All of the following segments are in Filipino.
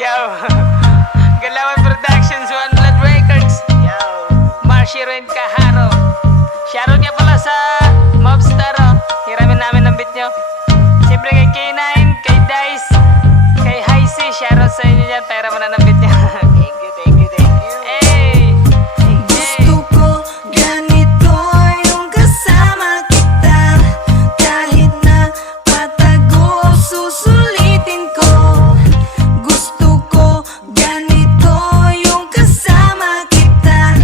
Yo, Galawan Productions, One Blood Records. Yo, Marshiro and Kaharo. Shoutout niya pala sa Mobstar, oh. Hiramin namin ang beat nyo. Siyempre kay K9, kay Dice, kay Heisey. Shoutout sa inyo dyan, pera mo na ng beat nyo. Thank you, thank you, thank you. Hey, Gusto ko ganito yung kasama kita. Kahit na patago, susulitin ko. Gusto ko ganito yung kasama kita.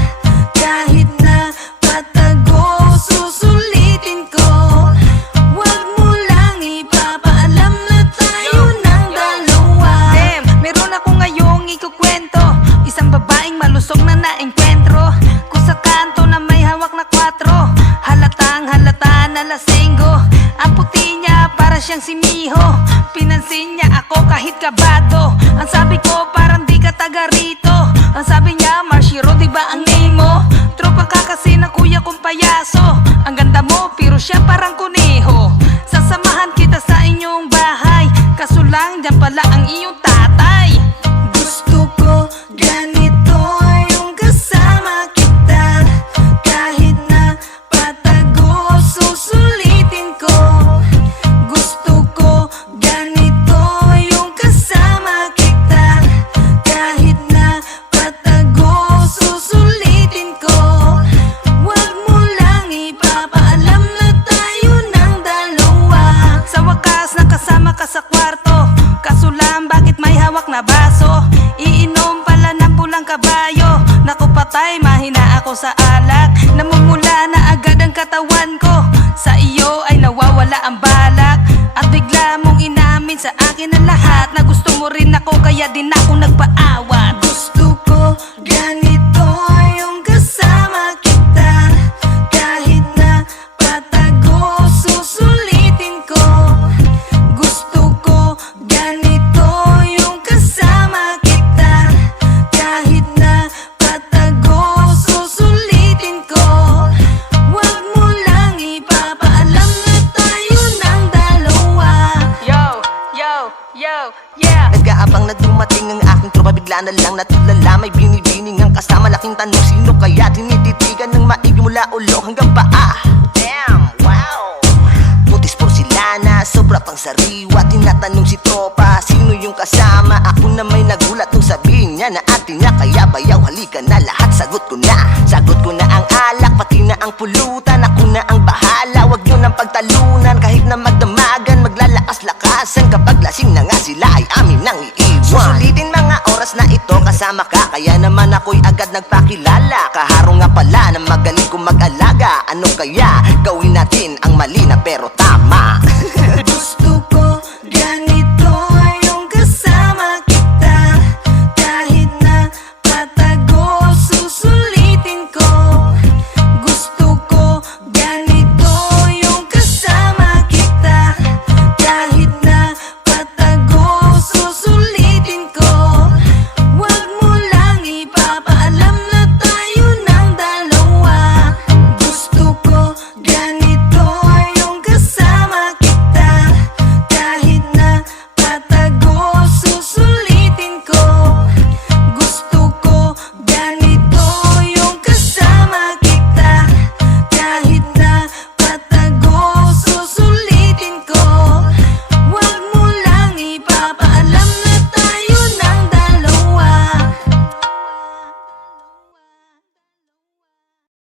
Kahit na patago, susulitin ko. Huwag mo lang ipapaalam na tayo ng dalawa. Damn, meron ako ngayong ikukwento. Isang babaeng malusog na naengkwentro. Kung sa kanto na may hawak na 4, halatang halata na lasenggo. Ang puti niya para siyang si Miho. Pinansin niya ako kahit kabado. Ang sabi ko parang di ka taga rito. Ang sabi niya Marshiro, diba ang name mo? Tropa ka kasi ng kuya kong payaso. Ang ganda mo pero siya parang kuneho. Sasamahan kita sa inyong bahay, kaso lang dyan pala ang iyong tatay. Gusto ko ganito yung kasama kita. Kahit na patago, susulitin ko. Gusto ko ganito yung kasama kita. Kahit na patago, susulitin ko. Huwag mo lang ipapaalam na tayo ng dalawa. Sa wakas nakasama ka sa kwarto, kaso lang bakit may hawak na baso? Iinom pala ng pulang kabayo. Naku patay, mahina ako sa alak. Namumula na agad ang katawan ko. Sa iyo ay nawawala ang balak. At bigla mong inamin sa akin ang lahat, na gusto mo rin ako kaya din ako nagpaawat. Gusto ko ganito yung kasama kita. Kahit na patago, susulitin ko. Gusto ko ganito yung kasama kita. Kahit na patago, susulitin ko. Huwag mo lang ipapaalam na tayo ng dalawa. yo, yo, yo, yeah. Nag-aabang na dumating ang aking tropa, bigla na lang natulala. May binibining ang kasama, laking tanong sino kaya? Tinititigan ng maigi mula ulo hanggang paa. Damn, wow. Putis porcelana, sobra pang sariwa. Tinatanong si tropa, sino yung kasama? Ako na may nagulat nung sabihin niya na atin niya. Kaya bayaw, halika na lahat, sagot ko na. Sagot ko na ang alak, pati na ang pulutan. Ako na ang bahala, wag nyo nang pagtalunan. Kahit na magdamagan, maglalakas-lakasan. Kapag lasing na nga sila ay amin nang iiwan. Susulitin mga oras na ito kasama ka, kaya naman ako'y agad nagpakilala. Kaharo nga pala na magaling kong mag-alaga. Ano kaya gawin natin ang mali na pero tama?